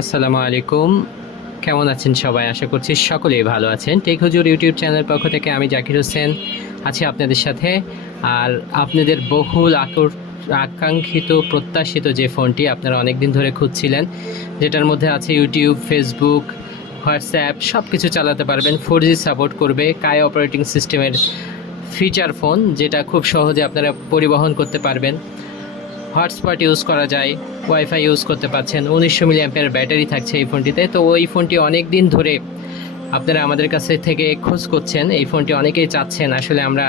আসসালামু আলাইকুম। কেমন আছেন সবাই? আশা করছি সকলেই ভালো আছেন। টেক হুজুর ইউটিউব চ্যানেল পক্ষ থেকে আমি জাকির হোসেন আছি আপনাদের সাথে। আর আপনাদের বহুল আকাঙ্ক্ষিত, প্রত্যাশিত যে ফোনটি আপনারা অনেক দিন ধরে খুঁজছিলেন, যেটার মধ্যে আছে ইউটিউব, ফেসবুক, হোয়াটসঅ্যাপ সব কিছু চালাতে পারবেন। ফোর সাপোর্ট করবে কাই অপারেটিং সিস্টেমের ফিচার ফোন, যেটা খুব সহজে আপনারা পরিবহন করতে পারবেন। হটস্পট ইউজ করা যায় ওয়াইফাই ইউজ করতে পারছেন, উনিশশো মিলি অ্যাম্পের ব্যাটারি থাকছে এই ফোনটিতে। তো ওই ফোনটি অনেক দিন ধরে আপনারা আমাদের কাছে থেকে খোঁজ করছেন, এই ফোনটি অনেকেই চাচ্ছেন, আসলে আমরা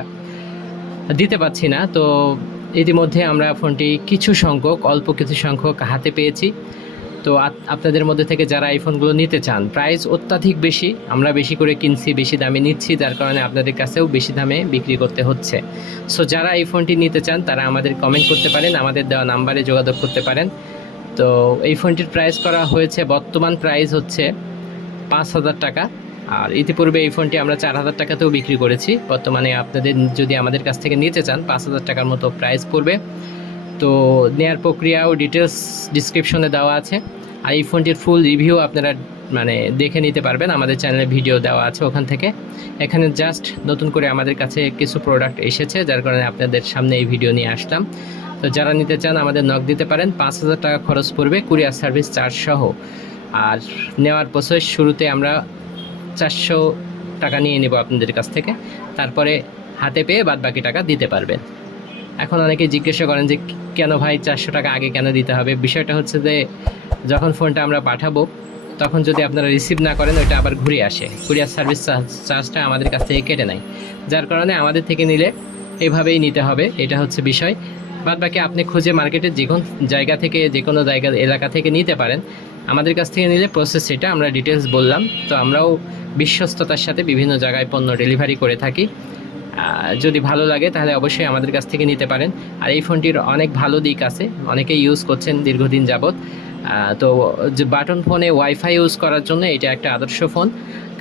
দিতে পারছি না। তো ইতিমধ্যে আমরা ফোনটি কিছু সংখ্যক, অল্প কিছু সংখ্যক হাতে পেয়েছি। তো আপনাদের মধ্যে থেকে যারা এই ফোনগুলো নিতে চান প্রাইস অত্যাধিক বেশি, আমরা বেশি করে কিনছি, বেশি দামে নিচ্ছি, যার কারণে আপনাদের কাছেও বেশি দামে বিক্রি করতে হচ্ছে। সো যারা এই ফোনটি নিতে চান, তারা আমাদের কমেন্ট করতে পারেন, আমাদের দেওয়া নাম্বারে যোগাযোগ করতে পারেন। তো এই ফোনটির প্রাইস করা হয়েছে, বর্তমান প্রাইস হচ্ছে পাঁচ হাজার টাকা। আর ইতিপূর্বে এই ফোনটি আমরা চার হাজার টাকাতেও বিক্রি করেছি। বর্তমানে আপনাদের যদি আমাদের কাছ থেকে নিতে চান, পাঁচ হাজার টাকার মতো প্রাইস পড়বে। তো নেয়ার প্রক্রিয়া ও ডিটেলস ডিসক্রিপশনে দেওয়া আছে। আর এই ফোনটির ফুল রিভিউ আপনারা মানে দেখে নিতে পারবেন। আমাদের চ্যানেলে ভিডিও দেওয়া আছে ওখান থেকে। এখানে জাস্ট নতুন করে আমাদের কাছে কিছু প্রোডাক্ট এসেছে, যার কারণে আপনাদের সামনে এই ভিডিও নিয়ে আসলাম। তো যারা নিতে চান, আমাদের নক দিতে পারেন। পাঁচ হাজার টাকা খরচ পড়বে কুরিয়ার সার্ভিস চার্জ সহ। আর নেওয়ার প্রসেস শুরুতে আমরা চারশো টাকা নিয়ে নেব আপনাদের কাছ থেকে। তারপরে হাতে পেয়ে বাদ বাকি টাকা দিতে পারবেন। এখন অনেকে জিজ্ঞাসা করেন যে কেন ভাই চারশো টাকা আগে কেন দিতে হবে? বিষয়টা হচ্ছে যে যখন ফোনটা আমরা পাঠাবো, তখন যদি আপনারা রিসিভ না করেন, ওইটা আবার ঘুরে আসে। কুরিয়ার সার্ভিস চার্জটা আমাদের কাছ থেকে কেটে নেয়। যার কারণে আমাদের থেকে নিলে এভাবেই নিতে হবে, এটা হচ্ছে বিষয়। বাদ বাকি আপনি খুঁজে মার্কেটে যে কোনো জায়গা থেকে, যে কোনো জায়গা, এলাকা থেকে নিতে পারেন। আমাদের কাছ থেকে নিলে প্রসেস সেটা আমরা ডিটেলস বললাম। তো আমরাও বিশ্বস্ততার সাথে বিভিন্ন জায়গায় পণ্য ডেলিভারি করে থাকি। যদি ভালো লাগে, তাহলে অবশ্যই আমাদের কাছ থেকে নিতে পারেন। আর এই ফোনটির অনেক ভালো দিক আছে। অনেকেই ইউজ করছেন দীর্ঘদিন যাবৎ। তো যে বাটন ফোনে ওয়াইফাই ইউজ করার জন্য এটা একটা আদর্শ ফোন।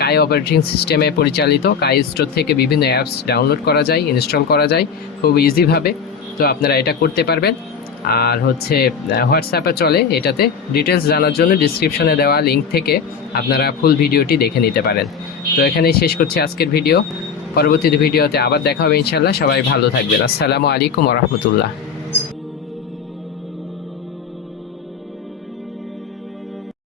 কাই অপারেটিং সিস্টেমে পরিচালিত। কাই স্টোর থেকে বিভিন্ন অ্যাপস ডাউনলোড করা যায় ইনস্টল করা যায়। খুব ইজিভাবে তো আপনারা এটা করতে পারবেন। আর হচ্ছে হোয়াটসঅ্যাপে চলে এটাতে। ডিটেলস জানার জন্য ডিসক্রিপশনে দেওয়া লিঙ্ক থেকে আপনারা ফুল ভিডিওটি দেখে নিতে পারেন। তো এখানেই শেষ করছি আজকের ভিডিও পরবর্তী ভিডিওতে আবার দেখা হবে ইনশাল্লাহ সবাই ভালো থাকবেন। আসসালামু আলাইকুম রহমতুল্লাহ।